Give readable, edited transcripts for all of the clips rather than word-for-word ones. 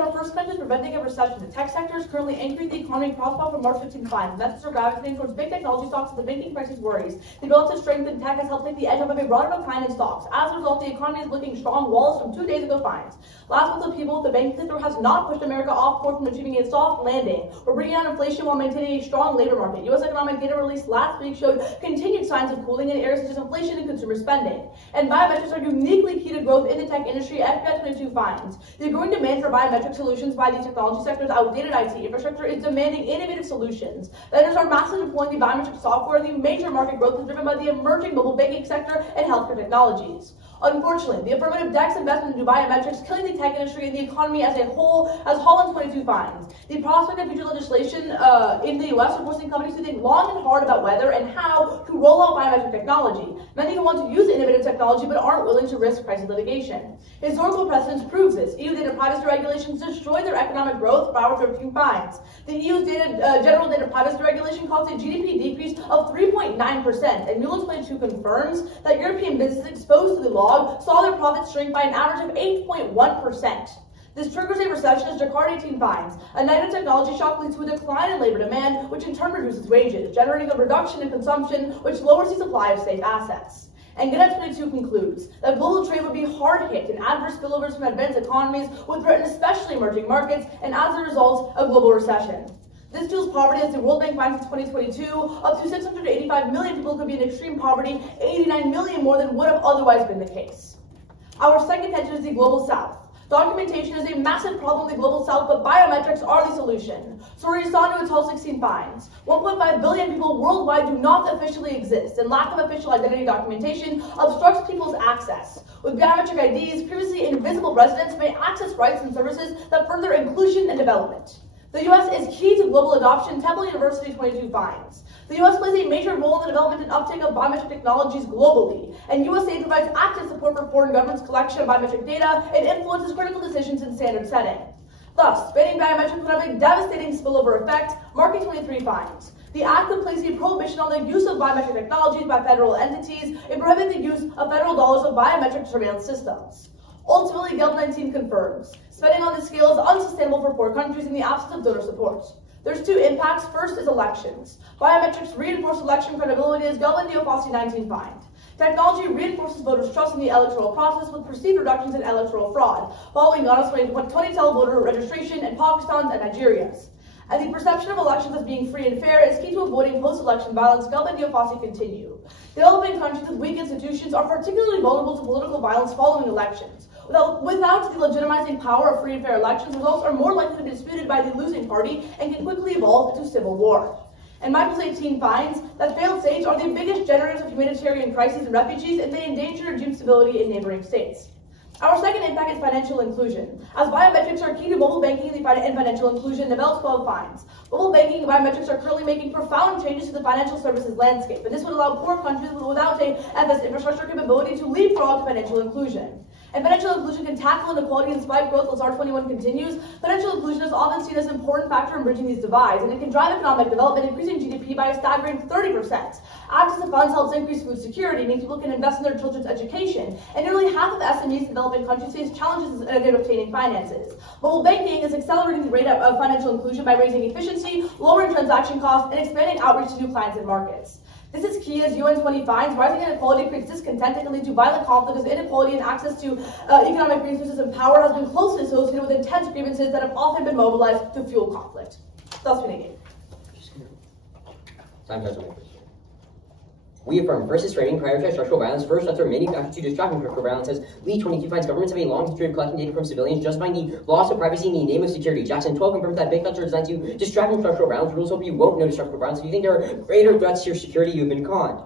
our first country is preventing a recession. The tech sector is currently anchoring the economy crossbar from March 15 fines. Investors are gravitating towards big technology stocks as the banking crisis worries. The relative strength in tech has helped take the edge off of a broader decline in stocks. As a result, the economy is looking strong. Walls from 2 days ago finds. Last month, the people with the banking sector has not pushed America off course from achieving a soft landing. We're bringing down inflation while maintaining a strong labor market. U.S. economic data released last week showed continued signs of cooling in areas such as inflation and consumer spending. And biometrics are uniquely key to growth in the tech industry. FBI 22 finds the growing demand for biometric solutions by the technology sector's outdated IT infrastructure is demanding innovative solutions. Vendors are massively deploying the biometric software. The major market growth is driven by the emerging mobile banking sector and healthcare technologies. Unfortunately, the affirmative DEX investment into biometrics killing the tech industry and the economy as a whole, as Holland 22 finds. The prospect of future legislation in the U.S. are forcing companies to think long and hard about whether and how to roll out biometric technology. Many who want to use innovative technology but aren't willing to risk crisis litigation. Historical precedence proves this. EU data privacy regulations destroy their economic growth. Power 13 finds. The EU's general data privacy regulation caused a GDP decrease of 3.9%, and Mueller 22 confirms that European businesses exposed to the law saw their profits shrink by an average of 8.1%. This triggers a recession as Jakarta 18 finds. A negative technology shock leads to a decline in labor demand, which in turn reduces wages, generating a reduction in consumption, which lowers the supply of safe assets. And Garepis 22 concludes that global trade would be hard hit and adverse spillovers from advanced economies would threaten especially emerging markets, and as a result, a global recession. This fuels poverty as the World Bank finds in 2022 up to 685 million people could be in extreme poverty, 89 million more than would have otherwise been the case. Our second tension is the Global South. Documentation is a massive problem in the Global South, but biometrics are the solution. Sorisano and TOC 16 finds 1.5 billion people worldwide do not officially exist, and lack of official identity documentation obstructs people's access. With biometric IDs, previously invisible residents may access rights and services that further inclusion and development. The U.S. is key to global adoption, Temple University 22 finds. The U.S. plays a major role in the development and uptake of biometric technologies globally, and USAID provides active support for foreign governments' collection of biometric data and influences critical decisions in standard setting. Thus, banning biometrics would have a devastating spillover effect, Market 23 finds. The act would place a prohibition on the use of biometric technologies by federal entities and prohibit the use of federal dollars of biometric surveillance systems. Ultimately, GELD 19 confirms spending on this scale is unsustainable for poor countries in the absence of donor support. There's two impacts. First is elections. Biometrics reinforce election credibility as GELD and TOC 19 find. Technology reinforces voters' trust in the electoral process with perceived reductions in electoral fraud, following Ghana's 2020 voter registration and Pakistan's and Nigeria's. And the perception of elections as being free and fair is key to avoiding post-election violence. GELD and TOC continue. Developing countries with weak institutions are particularly vulnerable to political violence following elections. Without the legitimizing power of free and fair elections, results are more likely to be disputed by the losing party and can quickly evolve into civil war. And Michael's 18 finds that failed states are the biggest generators of humanitarian crises and refugees and may endanger regime stability in neighboring states. Our second impact is financial inclusion. As biometrics are key to mobile banking and financial inclusion, Novell 12 finds. Mobile banking and biometrics are currently making profound changes to the financial services landscape, and this would allow poor countries without a FS infrastructure capability to leapfrog financial inclusion. And financial inclusion can tackle inequality and spike growth as R21 continues. Financial inclusion is often seen as an important factor in bridging these divides, and it can drive economic development, increasing GDP by a staggering 30%. Access to funds helps increase food security, meaning people can invest in their children's education, and nearly half of SMEs in developing countries face challenges in obtaining finances. Mobile banking is accelerating the rate of financial inclusion by raising efficiency, lowering transaction costs, and expanding outreach to new clients and markets. This is key as UN 20 finds rising inequality creates discontent that can lead to violent conflict as inequality and access to economic resources and power has been closely associated with intense grievances that have often been mobilized to fuel conflict. That's been a game. We affirm first is framing prioritize structural violence first after many factors to distract from structural violence as Lee 22 finds governments have a long history of collecting data from civilians justifying the loss of privacy in the name of security. Jackson 12 confirms that big cuts are designed to distract from structural violence. Rules hope you won't notice structural violence. If you think there are greater threats to your security, you've been conned.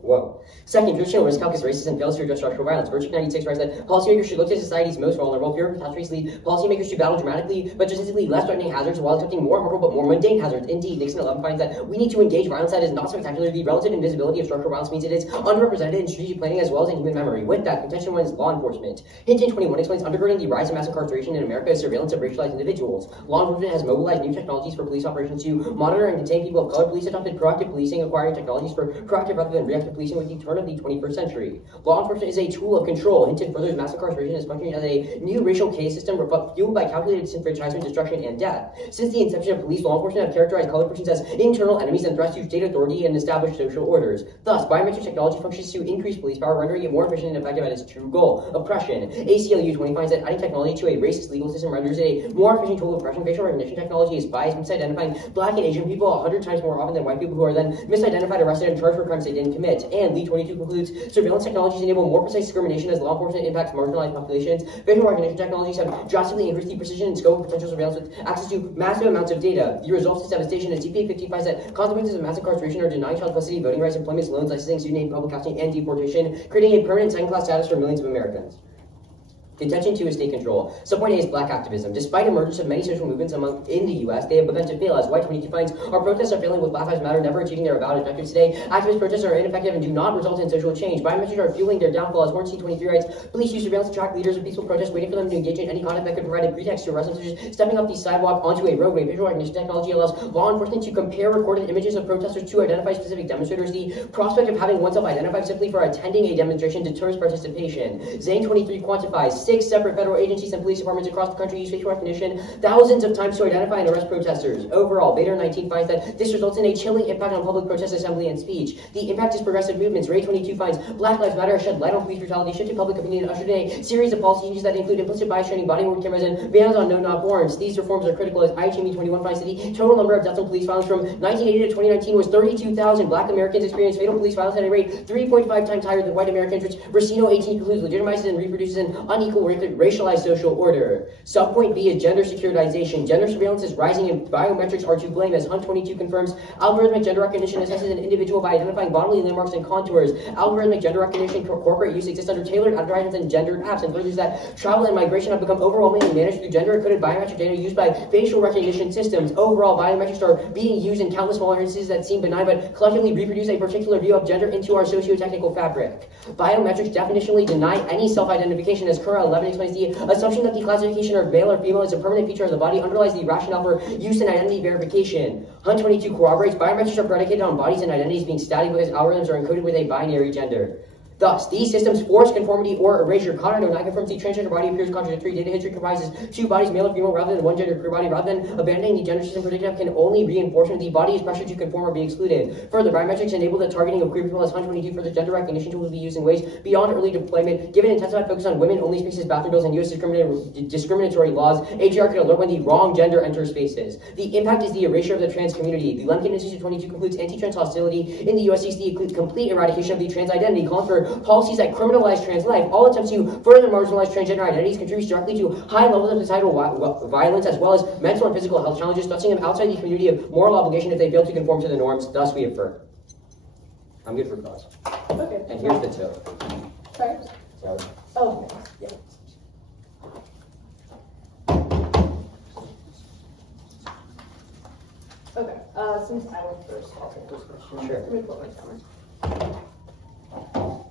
Whoa. Second, traditional risk calculus racism fails to address structural violence. Virtue 96 writes that policymakers should look to society's most vulnerable. Fear of catastrophes lead policymakers to battle dramatically but statistically less threatening hazards while accepting more harmful but more mundane hazards. Indeed, Nixon 11 finds that we need to engage violence that is not spectacular. The relative invisibility of structural violence means it is underrepresented in strategic planning as well as in human memory. With that, contention 1 is law enforcement. Hinton 21 explains undergirding the rise of mass incarceration in America is surveillance of racialized individuals. Law enforcement has mobilized new technologies for police operations to monitor and contain people of color. Police adopted proactive policing, acquiring technologies for proactive proactive rather than reactive policing with the turn of the 21st century. Law enforcement is a tool of control. Hinton furthers mass incarceration as functioning as a new racial case system fueled by calculated disenfranchisement, destruction, and death. Since the inception of police, law enforcement have characterized colored persons as internal enemies and threats to state authority and established social orders. Thus, biometric technology functions to increase police power, rendering it more efficient and effective at its true goal, oppression. ACLU 20 finds that adding technology to a racist legal system renders it a more efficient tool of oppression. Facial recognition technology is biased, misidentifying black and Asian people 100 times more often than white people, who are then misidentified, arrested, and charged for crimes they didn't commit. And Lee 22 concludes, surveillance technologies enable more precise discrimination as law enforcement impacts marginalized populations. Facial recognition technologies have drastically increased the precision and scope of potential surveillance with access to massive amounts of data. The result is devastation, and CPA 50 finds that consequences of mass incarceration are denying child custody, voting rights, employment, loans, licensing, student aid, public housing, and deportation, creating a permanent second-class status for millions of Americans. Detention to state control. Subpoint A is black activism. Despite emergence of many social movements in the U.S., they have begun to fail. As White 22 finds, our protests are failing with Black Lives Matter never achieving their avowed objectives today. Activist protests are ineffective and do not result in social change. Biometrics are fueling their downfall. As Hornstein 23 writes, police use surveillance to track leaders of peaceful protests, waiting for them to engage in any conduct that could provide a pretext to arrest them, such as stepping off the sidewalk onto a roadway. Visual recognition technology allows law enforcement to compare recorded images of protesters to identify specific demonstrators. The prospect of having oneself identified simply for attending a demonstration deters participation. Zane 23 quantifies 6 separate federal agencies and police departments across the country use facial recognition thousands of times to identify and arrest protesters. Overall, Vader 19 finds that this results in a chilling impact on public protest, assembly, and speech. The impact is progressive movements. Ray 22 finds Black Lives Matter shed light on police brutality, shifted public opinion, and ushered in a series of policy changes that include implicit bias training, body-worn cameras, and bans on no-knock warrants. These reforms are critical as IHME 21 finds that the total number of deaths from police violence from 1980 to 2019 was 32,000. Black Americans experienced fatal police violence at a rate 3.5 times higher than white Americans, which Racino 18 concludes legitimizes and reproduces an unequal, racialized social order. Subpoint B is gender securitization. Gender surveillance is rising and biometrics are to blame. As Hunt 22 confirms, algorithmic gender recognition assesses an individual by identifying bodily landmarks and contours. Algorithmic gender recognition corporate use exists under tailored advertisements and gendered apps, and furthers that travel and migration have become overwhelmingly managed through gender-encoded biometric data used by facial recognition systems. Overall, biometrics are being used in countless smaller instances that seem benign but collectively reproduce a particular view of gender into our socio-technical fabric. Biometrics definitionally deny any self-identification. As Cura 11 explains, the assumption that the classification of male or female is a permanent feature of the body underlies the rationale for use in identity verification. Hunt 22 corroborates biometrics are predicated on bodies and identities being static because algorithms are encoded with a binary gender. Thus, these systems force conformity or erasure. Content or non-conformity, transgender body appears contradictory. Data history comprises 2 bodies, male or female, rather than one gender queer body. Rather than abandoning the gender system predictive can only reinforce when the body is pressured to conform or be excluded. Further, biometrics enable the targeting of queer people as Hunt 22 further gender recognition tools will be used in ways beyond early deployment. Given intensified focus on women-only spaces, bathroom bills, and U.S. discriminatory laws, AGR could alert when the wrong gender enters spaces. The impact is the erasure of the trans community. The Lemkin Institute 22 concludes anti-trans hostility in the U.S. seeks the complete eradication of the trans identity, calling for policies that criminalize trans life. All attempts to further marginalize transgender identities contributes directly to high levels of societal violence as well as mental and physical health challenges, thrusting them outside the community of moral obligation if they fail to conform to the norms. Thus, we affirm. I'm good for cause. Okay. And here's the tip. Sorry? So, Oh, okay. Yeah. Okay. Since I went first, I'll take this question. Sure. Let me put my timer.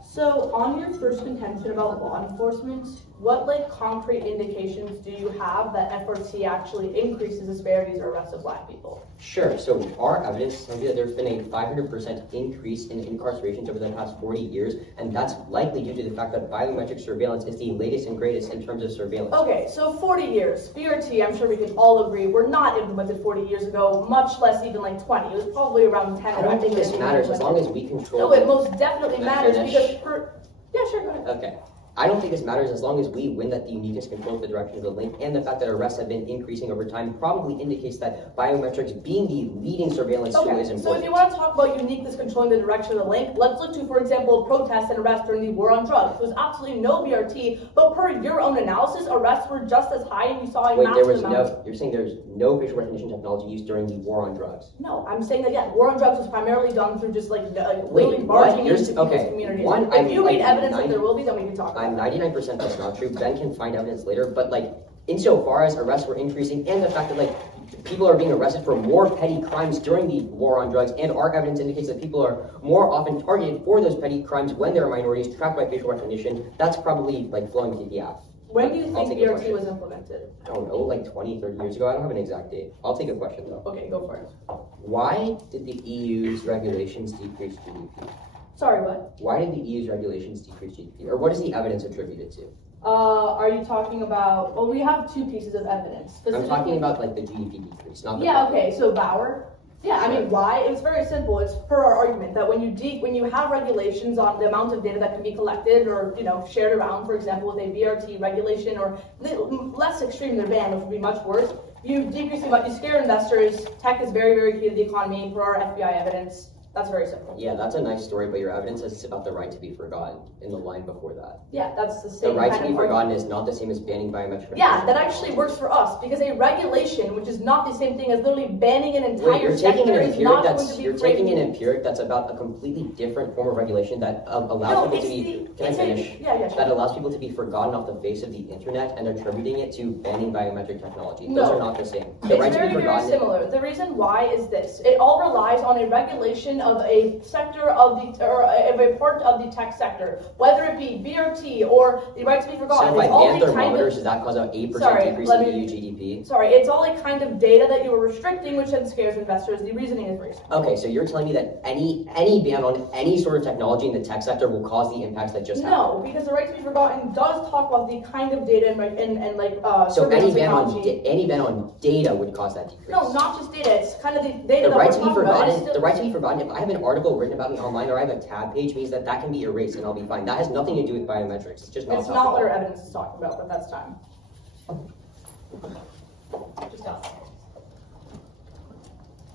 So, on your first contention about law enforcement, what concrete indications do you have that FRT actually increases disparities or arrests of Black people? Sure. So our evidence tells you that there's been a 500% increase in incarcerations over the past 40 years, and that's likely due to the fact that biometric surveillance is the latest and greatest in terms of surveillance. Okay, so 40 years. BRT, I'm sure we can all agree, were not implemented 40 years ago, much less even 20. It was probably around 10. I don't think this matters as long as we control. No, it most definitely matters because yeah, sure, go ahead. Okay. I don't think this matters as long as we win that the uniqueness controls the direction of the link, and the fact that arrests have been increasing over time probably indicates that biometrics being the leading surveillance tool is important. So if you want to talk about uniqueness controlling the direction of the link, let's look to, for example, protests and arrests during the war on drugs. There was absolutely no BRT, but per your own analysis, arrests were just as high, and you saw a massive amount. You're saying there's no facial recognition technology used during the war on drugs? No, I'm saying that, yeah, war on drugs was primarily done through just literally barging into people's communities. If you read evidence that there will be, then we can talk about it. I'm 99% that's not true. Ben can find evidence later, but insofar as arrests were increasing and the fact that people are being arrested for more petty crimes during the war on drugs, and our evidence indicates that people are more often targeted for those petty crimes when they're minorities tracked by facial recognition, that's probably flowing to the app. When do you I'll think take a BRT question. was implemented? I don't know, like 20, 30 years ago. I don't have an exact date. I'll take a question though. Okay, go for it. Why did the EU's regulations decrease GDP? Sorry, what? Why did the EU's regulations decrease GDP? Or what is the evidence attributed to? Are you talking about, well, we have two pieces of evidence. I'm talking about like the GDP decrease, not the Yeah, okay, so Bauer. Yeah, I mean, why? It's very simple. It's per our argument that when you have regulations on the amount of data that can be collected or, shared around, for example, with a BRT regulation or less extreme than ban, which would be much worse, you decrease the amount, you scare investors. Tech is very, very key to the economy per our FBI evidence. That's very simple. Yeah, that's a nice story, but your evidence says it's about the right to be forgotten in the line before that. Yeah, that's the same. The right to be forgotten is not the same as banning biometric. Yeah, that actually works for us because a regulation, which is not the same thing as literally banning an entire Wait, you're taking an empiric that's about a completely different form of regulation that allows people to be. Can I finish? Yeah, sure. That allows people to be forgotten off the face of the internet and attributing it to banning biometric technology. Those are not the same. The right to be forgotten. Very similar. The reason why is this: it all relies on a regulation of a sector of a part of the tech sector, whether it be BRT or the right to be forgotten. So by ban thermometers, does that cause an 8% decrease in EU GDP? Sorry, it's all a kind of data that you are restricting, which then scares investors. The reasoning is very simple. Okay, so you're telling me that any ban on any sort of technology in the tech sector will cause the impacts that just happened? No, because the right to be forgotten does talk about the kind of data and so any ban on data would cause that decrease. No, not just data. It's kind of the data. The right to be forgotten. The right to be forgotten. If I have an article written about me online or I have a tab page, means that can be erased and I'll be fine. That has nothing to do with biometrics. It's just not. It's not what our evidence is talking about, but that's time. Just ask.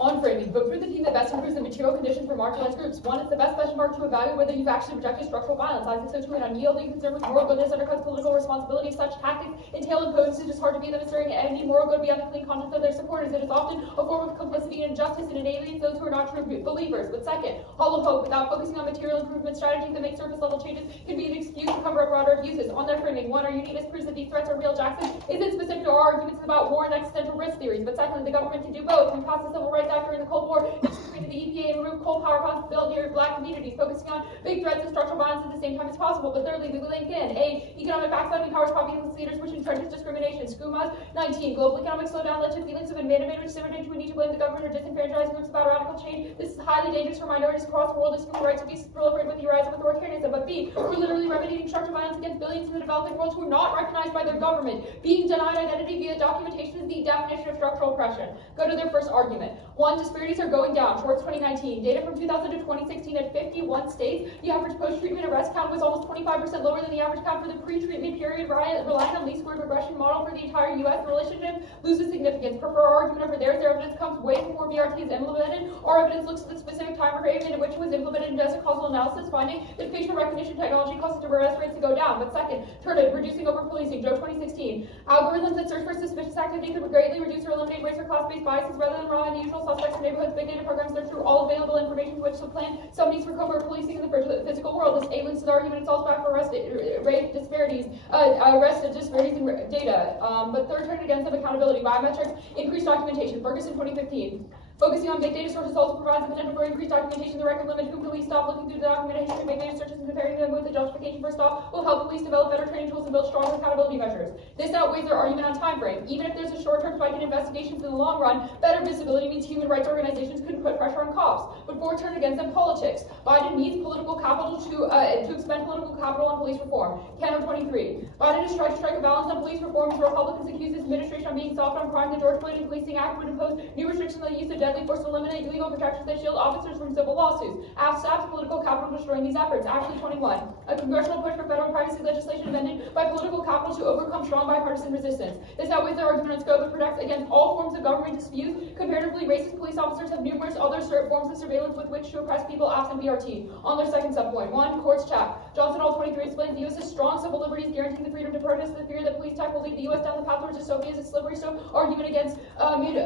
On framing, vote for the team that best improves the material conditions for marginalized groups. One, it's the best benchmark to evaluate whether you've actually rejected structural violence. I think so too, an unyielding concern with moral goodness undercuts political responsibility. Such tactics entail imposing just hard to be them asserting any moral good beyond the clean conscience of their supporters. It is often a form of complicity and injustice and it alienates those who are not true believers. But second, hollow hope without focusing on material improvement strategies that make surface level changes can be an excuse to cover up broader abuses. On their framing, one, our uniqueness proves that these threats are real. Jackson isn't specific to our arguments about war and existential risk theories. But secondly, the government can do both. We passed the Civil Rights Act during the Cold War. Created the EPA and remove coal power plants built near black communities, focusing on big threats and structural violence at the same time as possible. But thirdly, we link in economic backsliding empowers populist leaders, which entrenches discrimination. Skuma's 19. Global economic slowdown led to feelings of abandonment, which simmered into a need to blame the government or disenfranchise groups about radical change. This is highly dangerous for minorities across the world as human rights abuse proliferate with the rise of authoritarianism. But B, we're literally remedying structural violence against billions in the developing world who are not recognized by their government. Being denied identity via documentation is the definition of structural oppression. Go to their first argument. One, disparities are going down towards 2019. Data from 2000 to 2016 at 51 states, the average post-treatment arrest count was almost 25% lower than the average count for the pre-treatment period, relying on least squared regression model for the entire U.S. relationship loses significance. Per our argument over there, their evidence comes way before BRT is implemented. Our evidence looks at the specific time frame in which it was implemented and does a causal analysis, finding that facial recognition technology causes arrest rates to go down. But second, turn-it, reducing over-policing, Joe 2016. Algorithms that search for suspicious activity could greatly reduce or eliminate race or class-based biases rather than relying on the usual suspects in neighborhoods. Big data programs search through all available information to which to plan some needs for covert policing in the physical world. This links to the argument itself back for arrest rate disparities, in data. But third, turn against them accountability. Biometrics, increased documentation. Ferguson 2015. Focusing on big data sources also provides the potential for increased documentation. The record limit who police stop looking through the documentation of big data searches and comparing them with the justification for stop will help police develop better training tools and build stronger accountability measures. This outweighs their argument on time frame. Even if there's a short-term spike in investigations in the long run, better visibility means human rights organizations could put pressure on cops. But fourth, turn against them politics. Biden needs political capital to expend political capital on police reform. Canada 23. Biden is trying to strike a balance on police reform as Republicans accuse his administration of being soft on crime. The George Floyd Policing Act would impose new restrictions on the use of deadly force to eliminate legal protections that shield officers from civil lawsuits. AFSAP's political capital destroying these efforts. Actually 21. A congressional push for federal privacy legislation amended by political capital to overcome strong bipartisan resistance. This outweighs their argument on scope and protects against all forms of government disputes. Comparatively, racist police officers have numerous other forms of surveillance with which to oppress people absent BRT. On their second subpoint. 1. Courts chap. Johnson all 23 explains the U.S.'s strong civil liberties guaranteeing the freedom to protest. The fear that police tech will lead the U.S. down the path towards dystopia is a slippery slope argument against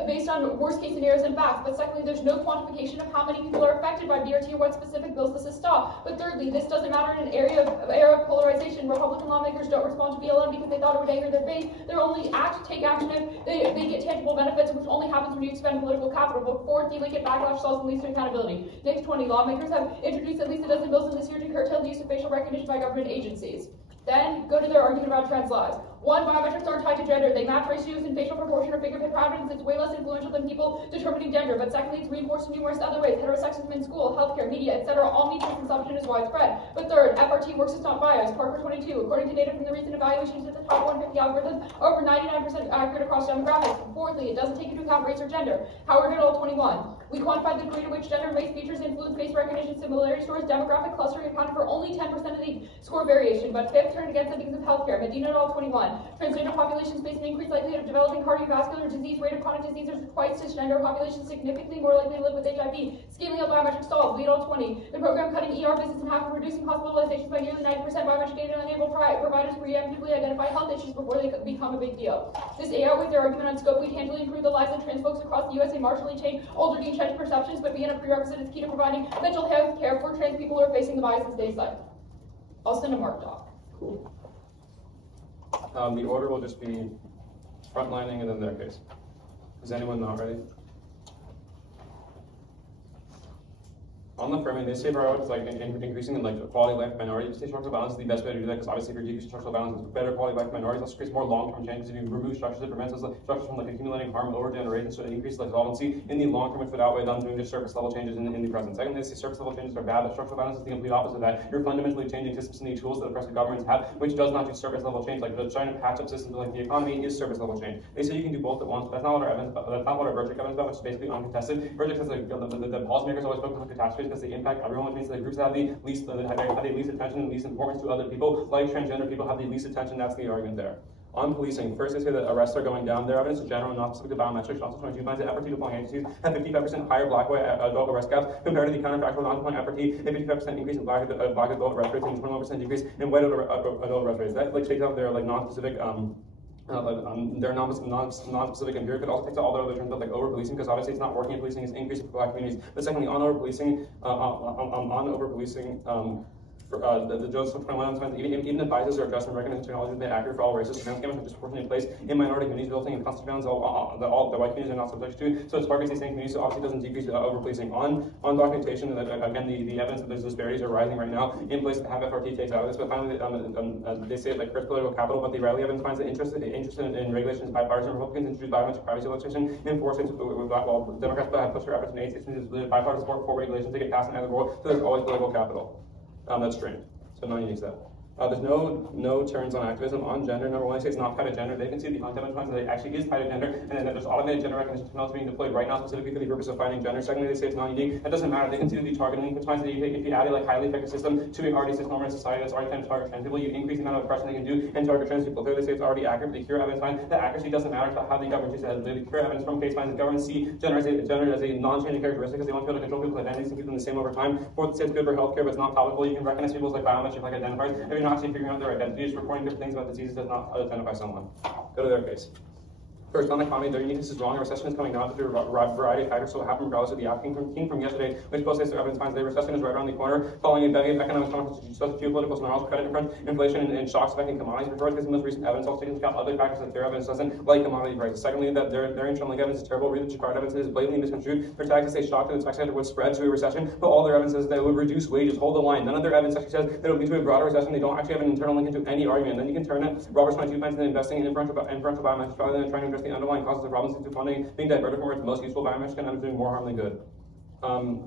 based on worst case scenarios and facts. But secondly, there's no quantification of how many people are affected by BRT or what specific bills this is stopped. But thirdly, this doesn't matter in an era of polarization. Republican lawmakers don't respond to BLM because they thought it would anger their base. They're only take action if they get tangible benefits, which only happens when you expend political capital. But fourth, you get backlash solves and leads to accountability. Next 20, lawmakers have introduced at least a dozen bills in this year to curtail the use of facial recognition by government agencies. Then go to their argument about trans lives. One, biometrics aren't tied to gender. They map ratios and facial proportion or fingerprint patterns. It's way less influential than people determining gender. But secondly, it's reinforced in numerous other ways. Heterosexism in school, healthcare, media, etc. all means this consumption is widespread. But third, FRT works is not biased. Parker 22, according to data from the recent evaluations of the top 150 algorithms, are over 99% accurate across demographics. Fourthly, it doesn't take into account race or gender. Howard et al. 21. We quantified the degree to which gender and race features influence face recognition similarity scores. Demographic clustering accounted for only 10% of the score variation, but fifth turned against it because of healthcare. Medina et al. 21. Transgender populations face an increased likelihood of developing cardiovascular disease. Rate of chronic diseases are twice cisgender populations significantly more likely to live with HIV. Scaling up biometric stalls. Lead all 20. The program cutting ER visits in half and reducing hospitalizations by nearly 90%. Biometric data enable providers to preemptively identify health issues before they become a big deal. This AI with their argument on scope, we tangibly improve the lives of trans folks across the USA, marginally change older de-entrenched perceptions, but being a prerequisite is key to providing mental health care for trans people who are facing the bias in today's life. I'll send a mark doc. Cool. The order will just be frontlining and then their case. Is anyone not ready? On the framing, they say priorities like increasing like quality of life of minorities. They say structural balance is the best way to do that because obviously if you're decreasing structural balance, it's better quality of life for minorities. Also creates more long-term changes. If you remove structures, it prevents structures from like accumulating harm over generations, so it increases like solvency in the long term, which would outweigh them doing just surface level changes in the present. Secondly, they say surface level changes are bad, but structural balance is the complete opposite of that. You're fundamentally changing systems and the tools that oppressive governments have, which does not do surface level change. Like trying to patch up systems like the economy is surface level change. They say you can do both at once, but that's not what our evidence, that's not what our Verdict evidence about, which is basically uncontested. Verdict says like the policymakers always focus on catastrophes because they impact everyone, which means that groups that have the least attention and least importance to other people, like transgender people, have the least attention. That's the argument there. On policing, first they say that arrests are going down. Their evidence in general, not specific to biometrics, also 22 finds that FRT deploying agencies have 55% higher black adult arrest gaps compared to the counterfactual non-deploying FRT, a 55% increase in black adult arrest rates and 21% decrease in white adult arrest rates. That like takes out their like non-specific their non-specific empiric, but also takes out all their other terms of like over-policing, because obviously it's not working in policing, it's increasing for black communities. But secondly, on over-policing, the Joseph 21 finds that even if biases are addressed and recognized technology is accurate for all races, surveillance cameras are disproportionately in place in minority communities, resulting in constant surveillance that all the white communities are not subject to. So it targets these same communities, so obviously doesn't decrease over-policing. On documentation, again, the evidence that those disparities are rising right now in places that have FRT takes out of this. But finally, they say it like critical political capital, but the Riley evidence finds that interested in regulations by bipartisan Republicans introduced biometric privacy legislation enforcing while Democrats have pushed their efforts in 8 states to bipartisan support for regulations to get passed in the world. So there's always political capital. That's strange. So no one needs that. There's no turns on activism. On gender, number one, they say it's not tied to gender. They can see the content finds that it actually is tied to gender, and then there's automated gender recognition technology being deployed right now specifically for the purpose of finding gender. Secondly, they say it's non-unique. That doesn't matter. They can see the targeting, which finds that if you add a like highly effective system to an already cisnormative society that's already trying to target trans people, you increase the amount of oppression they can do and target trans people. Third, they say it's already accurate, but the cure evidence finds that accuracy doesn't matter to how the government uses it. The cure evidence from case finds that governments see gender as a non-changing characteristic because they want to be able to control people's identities and keep them the same over time. Fourth, they say it's good for healthcare, but it's not topical. You can recognize people's like biometric like identifiers if you're not actually figuring out their identity. Just reporting different things about diseases does not identify someone. Go to their case. First, on the economy, their uniqueness is wrong. A recession is coming down through a variety of factors, so what happened regardless of the African from yesterday, which both states their evidence finds that the recession is right around the corner, following a bevy of economic challenges, such as geopolitical snarls, credit crunch, inflation, and shocks affecting commodities. Referred to the most recent evidence, also taking into account other factors that their evidence doesn't, like commodity prices. Secondly, that their internal evidence is terrible. Read the Jakarta evidence is blatantly misconstrued. Their taxes say shock to the tax sector would spread to a recession, but all their evidence says that it would reduce wages. Hold the line. None of their evidence actually says that it would lead to a broader recession. They don't actually have an internal link into any argument. Then you can turn it. Roberts 22 finds that investing in inferential biometrics rather than trying to address the underlying causes of problems into funding being diverted from where it's most useful. Biometrics can end up doing more harm than good.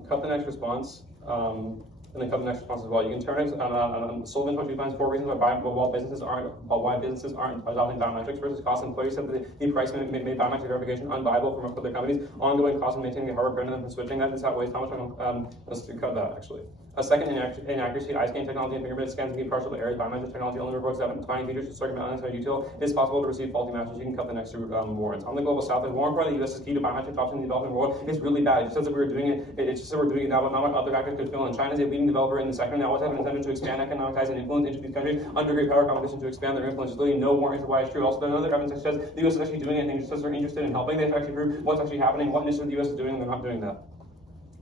Cut the next response. And then cut the next response as well. You can turn it Sullivan 22 finds 4 reasons why businesses aren't adopting biometrics versus cost. Employees said that the price made biometric verification unviable for their companies. Ongoing cost of maintaining the hardware brand and then from switching that. This outweighs how much let's cut that actually. A second inaccuracy, eye scan technology and fingerprint scans can be partial to errors. Biometric technology only reports that defining features to circumvent unnecessary detail. It is possible to receive faulty matches. You can cut the next warrants. On the global south, the war for the U.S. is key to biometric adoption in the developing world. It's really bad. It just says that we were doing it. It's just that we're doing it now, but not what other actors could fill in. China is a leading developer in the sector and always have an incentive to expand economic ties and influence into these countries under great power competition to expand their influence. There's literally no warrant for why it's true. Also, there's another evidence that says the U.S. is actually doing it and just says they're interested in helping. They have to actually prove what's actually happening, what initiative the U.S. is doing, and they're not doing that.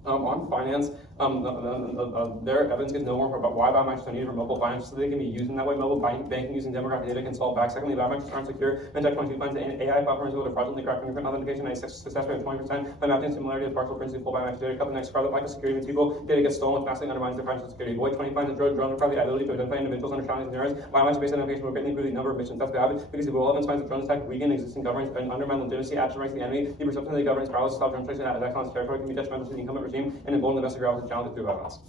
On finance, Their evidence gets no more about why biometrics are needed for mobile finance, so they can be used in that way. Mobile banking using demographic data can solve back. Secondly, biometrics aren't secure. And Tech 22 finds that AI platforms able to fraudulently crack fingerprint authentication at a success rate of 20% by matching similarity of partial prints to full biometric data. Couple next, Scarlet Michael security means people data gets stolen, which massively undermines their financial security. Void 20 finds that drones require the ability to identify individuals under challenging scenarios. Biometrics-based identification will greatly improve the number of missions. That's bad because the Google evidence finds that drones attack weaken existing governments and undermine legitimacy, action rights of the enemy. The perception of the government's powerless to stop drone strikes and attacks on its territory can be detrimental to the incumbent regime and embolden the domestic rebels to challenge it through violence.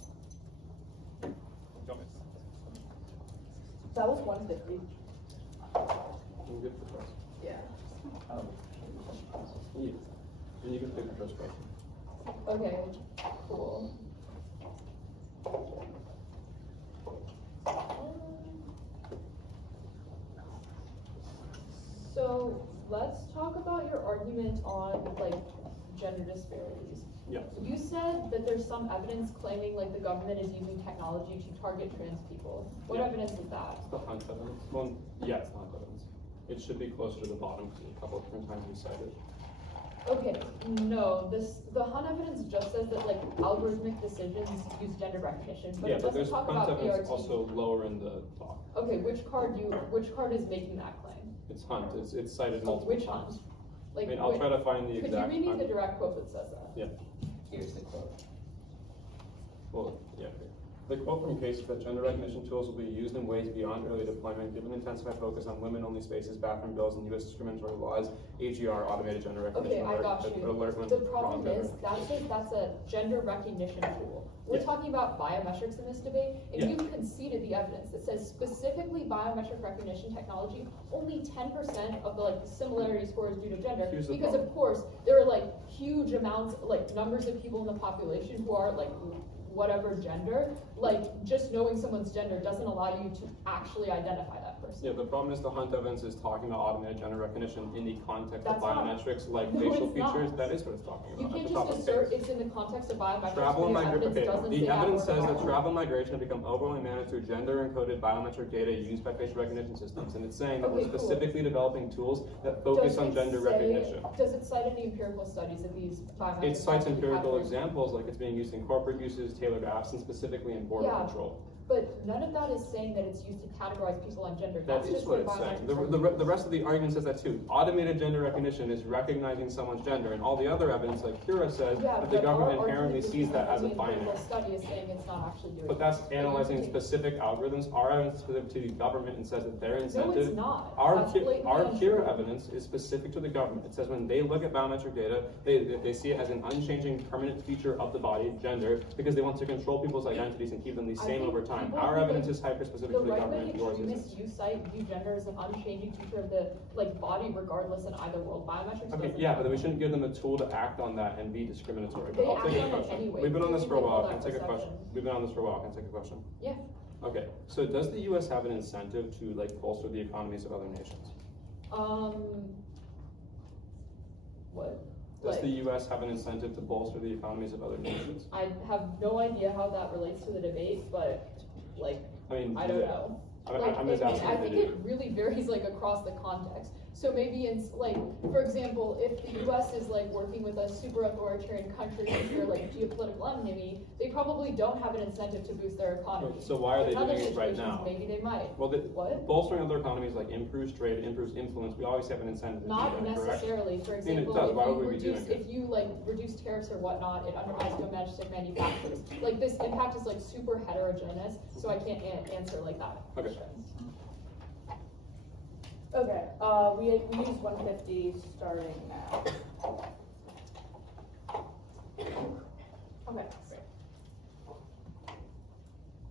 That was 150. Yeah. And you can pick the first question. Okay, cool. So let's talk about your argument on like gender disparities. Yeah. You said that there's some evidence claiming like the government is using technology to target trans people. What evidence is that? It's the Hunt evidence. Well, yeah, it's the Hunt evidence. It should be closer to the bottom because a couple of different times we cited. Okay, no, the Hunt evidence just says that like algorithmic decisions use gender recognition, but it doesn't talk about evidence PRT. also lower in the talk. Okay, which card is making that claim? It's Hunt. It's cited multiple Which times. Hunt? Like, I mean, I'll try to find the could exact. you read me Hunt. the direct quote that says that? Yeah. Here's the quote. Well, yeah. The quote from Case is that gender recognition tools will be used in ways beyond early deployment, given intensified focus on women-only spaces, bathroom bills, and U.S. discriminatory laws. AGR, automated gender recognition. Okay, I got you. The problem is that's a gender recognition tool. We're talking about biometrics in this debate, and you've conceded the evidence that says specifically biometric recognition technology, only 10% of the like similarity score is due to gender, because of course there are like huge amounts, like numbers of people in the population who are like whatever gender, like just knowing someone's gender doesn't allow you to actually identify that person. Yeah, the problem is the Hunt evidence is talking about automated gender recognition in the context That's of biometrics, like no, facial it's features. not. That is what it's talking about. You can't just assert it's in the context of biometrics. Travel and migration. Okay, the evidence says that travel and migration have become overwhelmingly managed through gender-encoded biometric data used by facial recognition systems, and it's saying that we're specifically developing tools that focus on gender recognition. Does it cite any empirical studies of these biometrics? It cites empirical examples, like it's being used in corporate uses, tailored apps, and specifically in border control. But none of that is saying that it's used to categorize people on gender. That is what it's saying. The rest of the argument says that too. Automated gender recognition is recognizing someone's gender, and all the other evidence, like Kira says, that the government inherently sees that as a binary. Study is saying it's not actually doing. But that's analyzing specific algorithms. Our evidence is specific to the government and says that their incentive. No, it's not. Our Kira evidence is specific to the government. It says when they look at biometric data, they see it as an unchanging permanent feature of the body, gender, because they want to control people's identities and keep them the same over time. Our evidence is hyper-specific to the government. Yours isn't. You cite view gender as an unchanging feature of the body, regardless in either world. Biometrics. Okay, yeah, but then we shouldn't give them a tool to act on that and be discriminatory. They I'll take act a on it question. anyway. We've been on this for a while. People Can I take a question? We've been on this for a while. Can I take a question? Yeah. Okay, so does the U.S. have an incentive to like bolster the economies of other nations? What? Does the U.S. have an incentive to bolster the economies of other nations? I have no idea how that relates to the debate, but like, I mean, I don't know. I'm just asking. I think it really varies like across the context. So maybe it's like, for example, if the U.S. is like working with a super authoritarian country with their like geopolitical enemy, they probably don't have an incentive to boost their economy. So why are they doing it right now? Maybe they might. Well, bolstering other economies like improves trade, improves influence. We always have an incentive to Not do that, necessarily. Correct? For example, I mean, why would we be doing it? If you like reduce tariffs or whatnot, it undermines domestic manufacturers. Like this impact is like super heterogeneous, so I can't answer like that question. Okay, we use 150 starting now. Okay, great.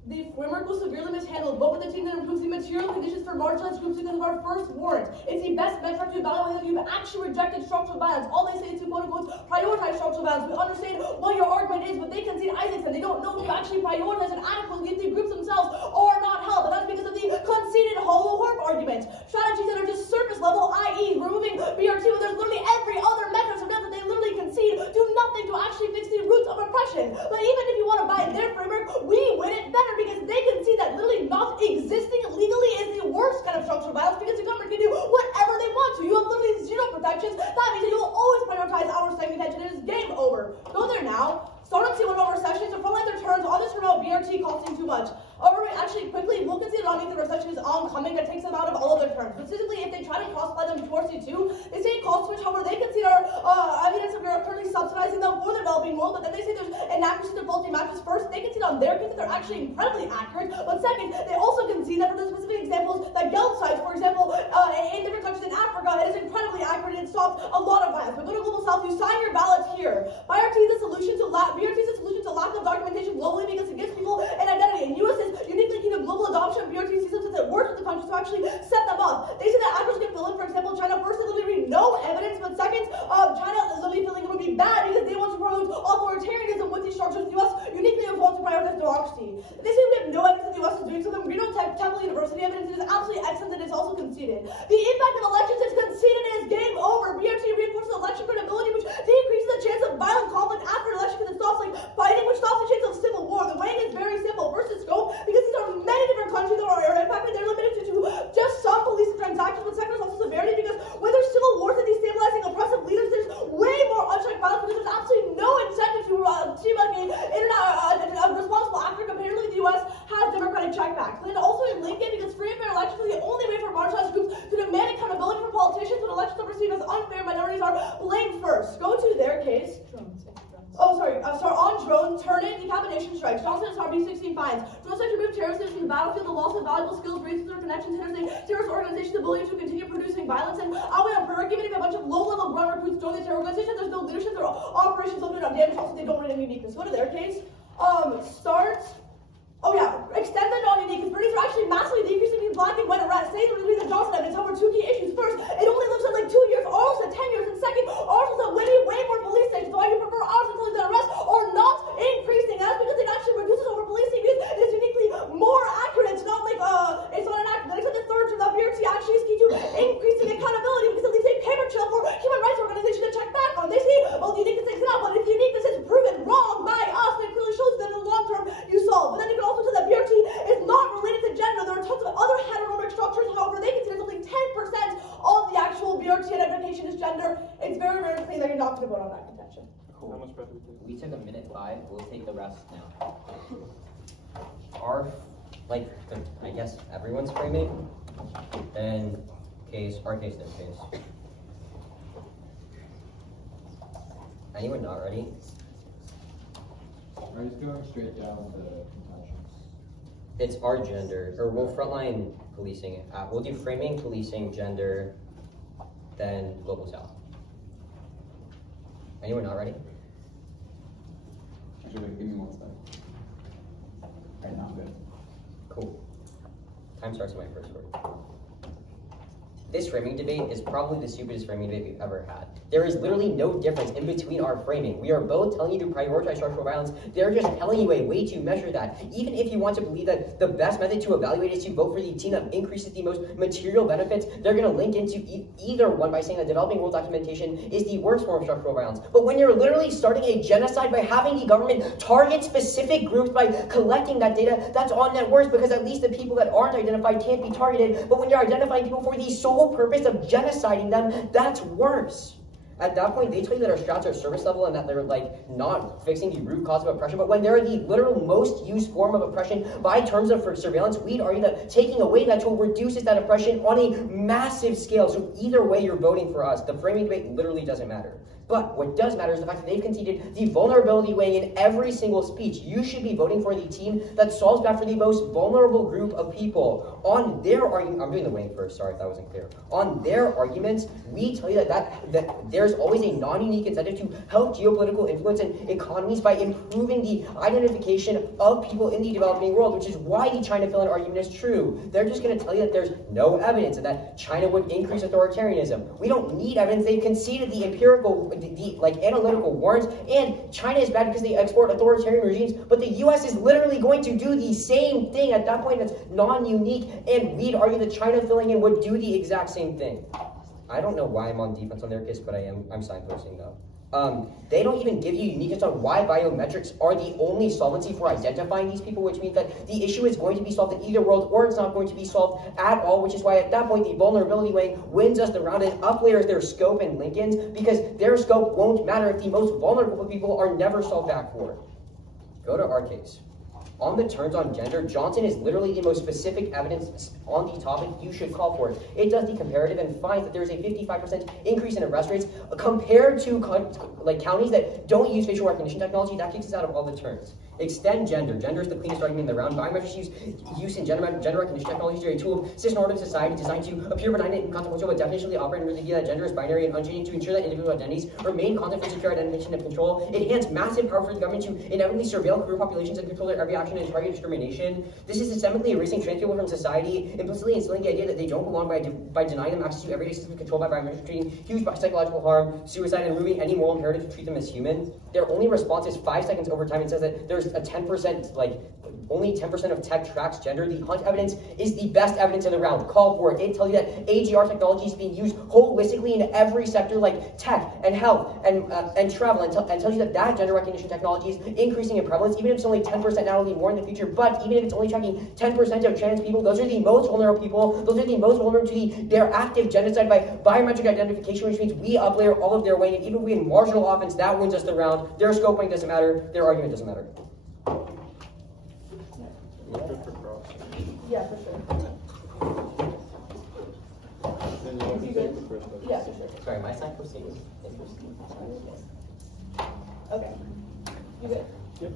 The framework was severely mishandled. Vote with the team that improves the material conditions for marginalized groups because of our first warrant. It's the best metric to evaluate whether you've actually rejected structural violence. All they say is to quote-unquote prioritize structural violence. We understand what your argument is, but they concede Isaacson. They don't know if you actually prioritize and adequately if the groups themselves are not held. And that's because of the conceded hollow harp argument. Strategies that are just surface level, i.e. removing BRT when there's literally every other metric so that they literally concede do nothing to actually fix the roots of oppression. But even if you want to buy their framework, we win it better because they can see that literally not existing legally is the worst kind of structural violence because the government can do whatever they want to. You have literally zero protections. That means that you will always prioritize our second attention. It is game over. Go there now. Start on C1 over sessions or frontline their the recession is oncoming, that takes them out of all of their terms. Specifically, if they try to cross-apply them towards C2, they say cost switch, however, they consider evidence that we are currently subsidizing them for the developing world, but then they say there's inaccuracy of faulty matches. First, they concede on their case that they're actually incredibly accurate, but second, they also concede that for the specific examples that Geld cites, for example, in different countries in Africa, it is incredibly accurate and stops a lot of violence. But go to Global South, you sign your ballots here. BRT is a solution to lack of documentation globally because it gives people an identity. And U.S. is uniquely key to global adoption of BRT systems since it works with the countries to actually set them up. They say that actors can fill in, for example, China first, they literally no evidence, but second, China literally feeling it would be bad because they want to promote authoritarianism with these structures. The U.S. uniquely wants to prioritize democracy. They say we have no evidence that the U.S. is doing so. The Reno Temple University evidence is absolutely excellent and it's also conceded. The impact of elections is conceded and it's game over. BRT reinforces election credibility, which decreases the chance of violent conflict after an election because it stops like fighting, which stops the chance of civil war. The weighing is very simple. First, it's scope, because these are many different countries that are impacted. They're limited to just some police transactions, but second is also severity, because when there's civil wars and destabilizing oppressive leaders, there's way more unchecked violence because there's absolutely no incentive to seem like a responsible actor comparatively the U.S. has democratic checkbacks. And then also in Lincoln, because free and fair elections are the only way for marginalized groups to demand accountability from politicians when elections are perceived as unfair, minorities are blamed first. Go to their case. On drones, turn-in, decapitation strikes. Johnson is RB16 fines. Drones that remove terrorists from the battlefield, the loss of valuable skills, reasons, or connections, hinders the terrorist organization's ability to continue producing violence. And I'll wait on prayer, even if a bunch of low-level ground recruits join the terror organization, there's no leadership, their operations don't do enough damage, also they don't really have uniqueness. Go to their case. Extend the non-unique. Conspiracies are actually massively decreasing in black and white arrests. Say the release of Johnson evidence over two key issues. First, it only lives at like 2 years, ours at 10 years, and second, ours is at way more police stations. So I would prefer ours until the arrests are not increasing. That's because it actually reduces over policing because it is uniquely more accurate. It's not like it's not an act. Then except the third term, the BRT actually is key to increasing accountability because at least they paper trail for human rights organizations to check back on. They say, well, the uniqueness takes it out, but if the uniqueness is proven wrong by us, then it clearly shows that in the long term you solve. But then you can also tell that BRT is not related to gender. There are tons of other heteronormative structures, however, they consider something 10% of the actual BRT identification is gender. It's very rare to think that you're not going to vote on that contention. Cool. How much better? We took a minute 5. We'll take the rest now. I guess everyone's framing. Then our case, their case. Anyone not ready? Are you just going straight down to contentions? It's our gender, or we'll frontline policing. We'll do framing, policing, gender, then global south. Anyone not ready? Actually, give me 1 second. Right now, I'm good. Cool. Time starts with my first word. This framing debate is probably the stupidest framing debate we've ever had. There is literally no difference in between our framing. We are both telling you to prioritize structural violence. They're just telling you a way to measure that. Even if you want to believe that the best method to evaluate is to vote for the team that increases the most material benefits, they're going to link into either one by saying that developing world documentation is the worst form of structural violence. But when you're literally starting a genocide by having the government target specific groups by collecting that data, that's on net worse because at least the people that aren't identified can't be targeted. But when you're identifying people for the sole purpose of genociding them, that's worse. At that point, they tell you that our strats are service level and that they're not fixing the root cause of oppression. But when they're the literal most used form of oppression by terms of surveillance, we'd argue that taking away that tool reduces that oppression on a massive scale. So either way you're voting for us, the framing debate literally doesn't matter. But what does matter is the fact that they've conceded the vulnerability weighing in every single speech. You should be voting for the team that solves that for the most vulnerable group of people. On their argument, I'm doing the weighing first, sorry if that wasn't clear. On their arguments, we tell you that there's always a non-unique incentive to help geopolitical influence and economies by improving the identification of people in the developing world, which is why the China fill-in argument is true. They're just going to tell you that there's no evidence and that China would increase authoritarianism. We don't need evidence. They've conceded the empirical analytical warrants, and China is bad because they export authoritarian regimes, but the U.S. is literally going to do the same thing at that point that's non-unique, and we'd argue that China filling in would do the exact same thing. I don't know why I'm on defense on their case, but I'm signposting though. They don't even give you uniqueness on why biometrics are the only solvency for identifying these people, which means that the issue is going to be solved in either world or it's not going to be solved at all, which is why at that point the vulnerability weighing wins us the round and uplayers their scope and Lincoln's because their scope won't matter if the most vulnerable people are never solved back for. Go to our case. On the terms on gender, Johnson is literally the most specific evidence on the topic. You should call for it. It does the comparative and finds that there is a 55% increase in arrest rates compared to counties that don't use facial recognition technology. That kicks us out of all the terms. Extend gender. Gender is the cleanest argument in the round. Biometrics use in gender recognition technologies are a tool of cisnormative society designed to appear benign and inconsequential, but definitionally operate under the idea that gender is binary and unchanging to ensure that individual identities remain constant for secure identification and control. It hands massive power for the government to inevitably surveil career populations and control their every action and target discrimination. This is systemically erasing trans people from society, implicitly instilling the idea that they don't belong by denying them access to everyday systems controlled by biometrics, creating huge psychological harm, suicide, and removing any moral imperative to treat them as human. Their only response is 5 seconds over time and says that there's a 10%, only 10% of tech tracks gender. The Hunt evidence is the best evidence in the round. Call for it. It tells you that AGR technology is being used holistically in every sector like tech and health and travel, and tells you that gender recognition technology is increasing in prevalence, even if it's only 10% now, only more in the future. But even if it's only tracking 10% of trans people, those are the most vulnerable people. Those are the most vulnerable to their active genocide by biometric identification, which means we uplayer all of their weight. And even if we have marginal offense, that wins us the round. Their scoping doesn't matter. Their argument doesn't matter. Yeah, for sure. Yeah, for sure. Sorry, my side proceeding. Okay. You good? Yep.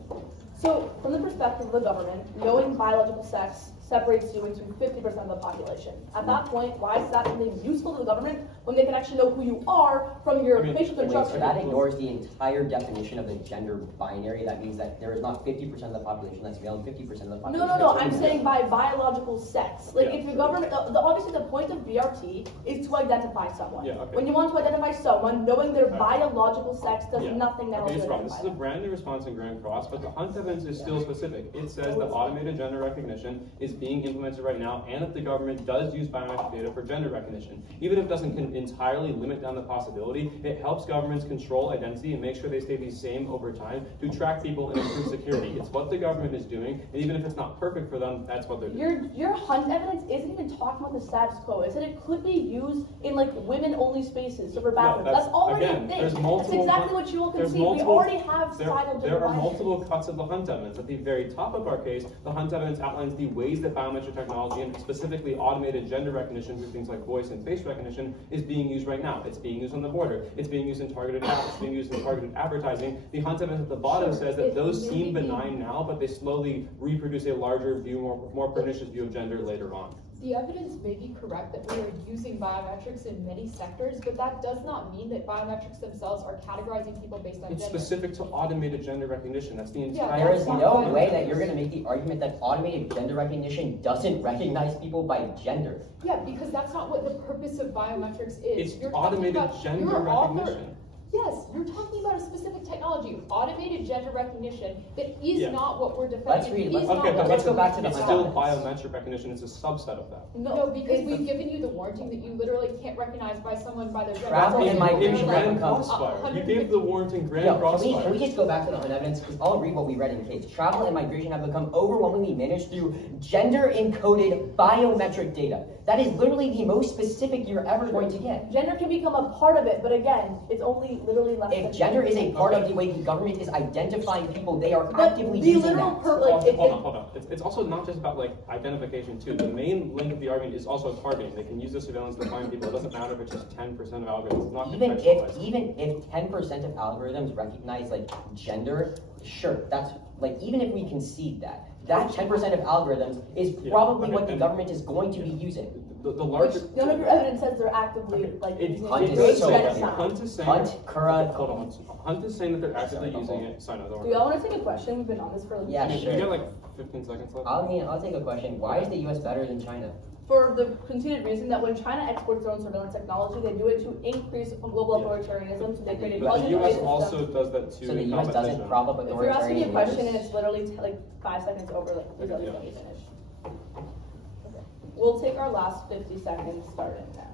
So, from the perspective of the government, knowing biological sex separates you into 50% of the population. At that point, why is that something useful to the government when they can actually know who you are from your facial construction? That ignores the entire definition of the gender binary. That means that there is not 50% of the population that's male and 50% of the population. No. I'm saying by biological sex. Like, if your government, obviously the point of BRT is to identify someone. Yeah, okay. When you want to identify someone, knowing their biological sex does nothing else. Okay, this is a brand new response in Grand Cross, but the Hunt evidence is still specific. It says that automated gender recognition is being implemented right now, and that the government does use biometric data for gender recognition. Even if it doesn't entirely limit down the possibility, it helps governments control identity and make sure they stay the same over time to track people and improve security. It's what the government is doing, and even if it's not perfect for them, that's what they're doing. Your Hunt evidence isn't even talking about the status quo. It said it could be used in like women-only spaces, so for bathrooms. No, that's already again, a thing. there's multiple, that's exactly what you will concede. We already have societal gender There are binary. multiple cuts of the Hunt evidence. At the very top of our case, the Hunt evidence outlines the ways that biometric technology, and specifically automated gender recognition through things like voice and face recognition, is being used right now. It's being used on the border. It's being used in targeted apps. It's being used in targeted advertising. The Hunt evidence at the bottom says that those seem benign now, but they slowly reproduce a larger view, more pernicious view of gender later on. The evidence may be correct that we are using biometrics in many sectors, but that does not mean that biometrics themselves are categorizing people based on It's gender. specific to automated gender recognition. That's the entire. There is no way that you're going to make the argument that automated gender recognition doesn't recognize people by gender. Yeah, because that's not what the purpose of biometrics is. It's automated gender recognition. Yes, you're talking about a specific technology, automated gender recognition, that is not what we're defending. Let's read. Let's go back to the It's still biometric recognition. It's a subset of that. No, because we've given you the warranting that you literally can't recognize by someone by their gender. Travel and migration Grand becomes. Crossfire. You gave the warranting Grand Crossfire. Can we just go back to the Hunt evidence? Because I'll read what we read in the case. Travel and migration have become overwhelmingly managed through gender-encoded biometric data. That is literally the most specific you're ever going to get. Gender can become a part of it, but again, it's only literally less than. If gender is a part of the way the government is identifying people, they are actively using that. Hold on. It's also not just about like identification too. The main link of the argument is also targeting. They can use the surveillance to find people. It doesn't matter if it's just 10% of algorithms. It's not contextualized. Even if 10% of algorithms recognize like gender, sure, that's like even if we concede that 10% of algorithms is probably what the government is going to be using. The larger. None of your evidence says they're actively like using Hunt it. is so Hunt is saying. Hold on. Hunt is saying that they're actively using it. Sign Do we all want to take a question? We've been on this for like sure. You got like 15 seconds left. I'll take a question. Why is the U.S. better than China? For the conceded reason that when China exports their own surveillance technology, they do it to increase global authoritarianism. So they create a But the U.S. also does that too. So the U.S. doesn't prop up authoritarianism. If you're asking me a question and it's literally like 5 seconds over, like literally let me finish. Okay. We'll take our last 50 seconds starting now.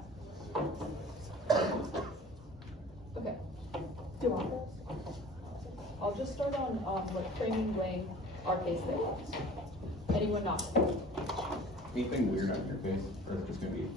Okay. Do you want this? I'll just start on like framing laying our case there. Anyone not? Anything weird on your face, or is it just gonna be?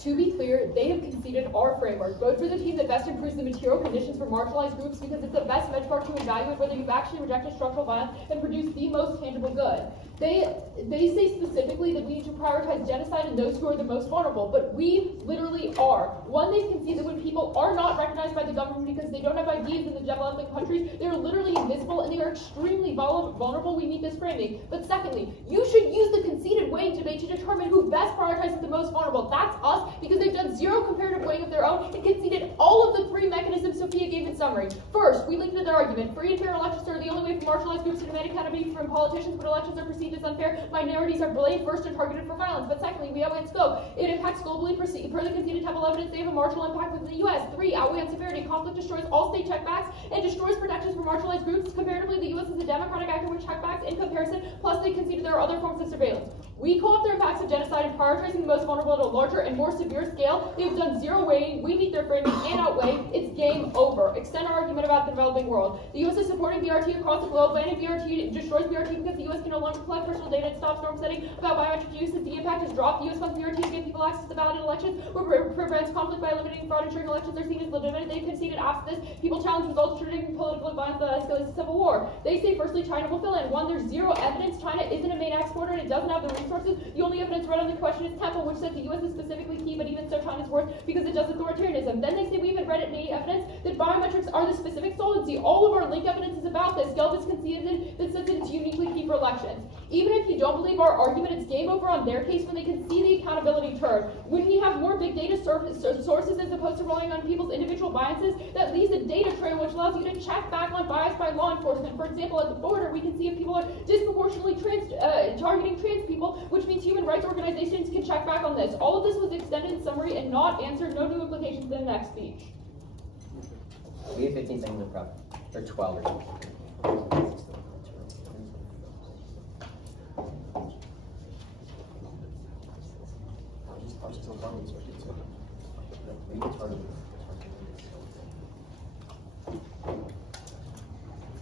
To be clear, they have conceded our framework. Vote for the team that best improves the material conditions for marginalized groups because it's the best benchmark to evaluate whether you've actually rejected structural violence and produced the most tangible good. They say specifically that we need to prioritize genocide in those who are the most vulnerable, but we literally are. One, they concede that when people are not recognized by the government because they don't have IDs in the developing countries, they are literally invisible and they are extremely vulnerable. We meet this framing. But secondly, you should use the conceded weighing debate to determine who best prioritizes the most vulnerable. That's us, because they've done zero comparative weighing of their own and conceded all of the three mechanisms Sophia gave in summary. First, we linked to their argument. Free and fair elections are the only way for marginalized groups to demand accountability from politicians, but elections are perceived as unfair. Minorities are blamed first and targeted for violence. But secondly, we outweigh in scope. It impacts globally. Per the conceded table evidence, they have a marginal impact within the U.S. 3, outweigh on severity. Conflict destroys all state checkbacks and destroys protections for marginalized groups. Comparatively, the U.S. is a democratic actor with checkbacks in comparison. Plus, they conceded there are other forms of surveillance. We call up their impacts of genocide and prioritizing the most vulnerable at a larger and more severe scale. They've done zero weighing. We meet their framing and outweigh. It's game over. Extend our argument about the developing world. The U.S. is supporting BRT across the globe. Banning BRT destroys BRT because the U.S. can no longer collect personal data and stop storm setting about biometric use. As the impact has dropped, the U.S. wants BRT to give people access to ballot elections, or prevents conflict by eliminating fraud, ensuring elections are seen as legitimate. They've conceded after this. People challenge results, triggering political violence that escalates to civil war. They say, firstly, China will fill in. One, there's zero evidence. China isn't a main exporter and it doesn't have the resources. The only evidence read on the question is Temple, which says the U.S. is specifically key, but even so, China's worse because it does authoritarianism. Then they say we haven't read any evidence that biometrics are the specific solvency. All of our link evidence is about this. Gelb has conceded that says that it's uniquely key for elections. Even if you don't believe our argument, it's game over on their case when they can see the accountability turn. When we have more big data sources as opposed to relying on people's individual biases, that leaves a data trail which allows you to check back on bias by law enforcement. For example, at the border, we can see if people are disproportionately targeting trans people, which means human rights organizations can check back on this. All of this was extended summary and not answered. No new implications in the next speech. We have 15 seconds of prep, or 12 or something.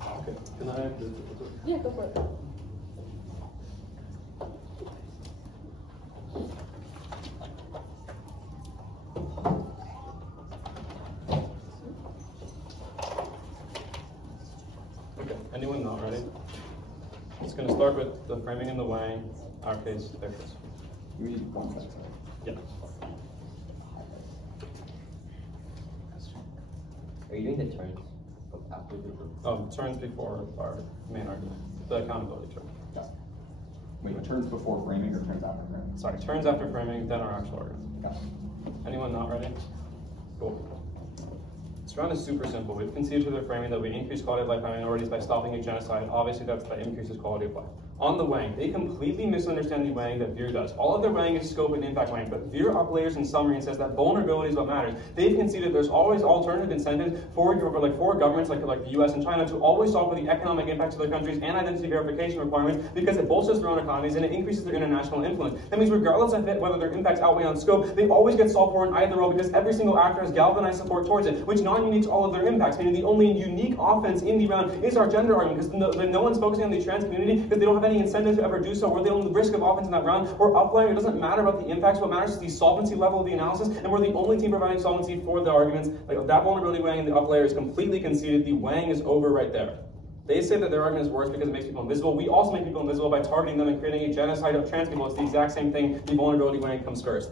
Okay, can I have the... Yeah, go for it. Okay, anyone not ready? It's going to start with the framing and the weighing, our case, their case. We need context. Yeah. Are you doing the turns after the Turns before our main argument, the accountability turn. Yeah. Wait, turns before framing or turns after framing? Sorry, turns after framing, then our actual argument. Got it. Anyone not ready? Cool. This round is super simple. We've conceded to their framing that we increase quality of life by minorities by stopping a genocide. Obviously, that increases quality of life. On the weighing, they completely misunderstand the weighing that VEER does. All of their weighing is scope and impact weighing, but VEER uplayers in summary and says that vulnerability is what matters. They've conceded there's always alternative incentives for governments like the US and China to always solve for the economic impacts of their countries and identity verification requirements because it bolsters their own economies and it increases their international influence. That means regardless of whether their impacts outweigh on scope, they always get solved for in either role because every single actor has galvanized support towards it, which non-unique to all of their impacts, meaning the only unique offense in the round is our gender argument because no one's focusing on the trans community because they don't have any incentive to ever do so. We're the only risk of offense in that round. We're uplaying. It doesn't matter about the impacts. What matters is the solvency level of the analysis, and we're the only team providing solvency for the arguments. Like that vulnerability weighing in the uplayer is completely conceded. The weighing is over right there. They say that their argument is worse because it makes people invisible. We also make people invisible by targeting them and creating a genocide of trans people. It's the exact same thing. The vulnerability weighing comes first.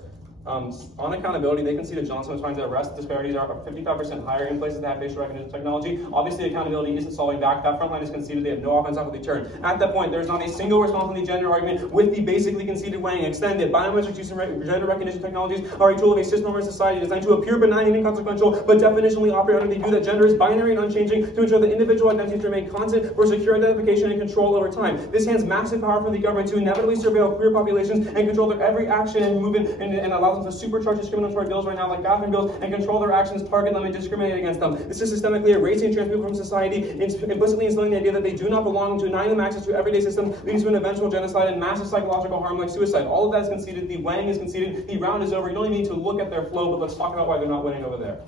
On accountability, they conceded Johnson was finding that arrest disparities are 55% higher in places that have facial recognition technology. Obviously, accountability isn't solving back. That front line is conceded. They have no offense after the turn. At that point, there's not a single response on the gender argument with the basically conceded weighing extended. Biometric use and gender recognition technologies are a tool of a cisnormative society designed to appear benign and inconsequential, but definitionally operate under the view that gender is binary and unchanging to ensure that individual identities remain constant for secure identification and control over time. This hands massive power for the government to inevitably surveil queer populations and control their every action and movement and allows them to supercharge discriminatory bills right now like bathroom bills and control their actions, target them, and discriminate against them. This is systemically erasing trans people from society, implicitly instilling the idea that they do not belong, denying them access to everyday systems, leading to an eventual genocide and massive psychological harm like suicide. All of that is conceded. The weighing is conceded. The round is over. You don't even need to look at their flow, but let's talk about why they're not winning over there.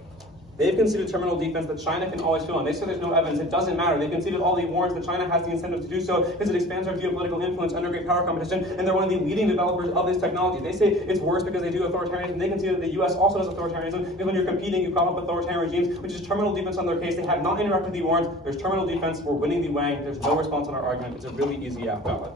They've conceded terminal defense that China can always fill in. They say there's no evidence. It doesn't matter. They've conceded all the warrants that China has the incentive to do so because it expands our geopolitical influence under great power competition, and they're one of the leading developers of this technology. They say it's worse because they do authoritarianism. They concede that the U.S. also does authoritarianism, because when you're competing, you prop up authoritarian regimes, which is terminal defense on their case. They have not interrupted the warrants. There's terminal defense. We're winning the Wang. There's no response on our argument. It's a really easy F ballot.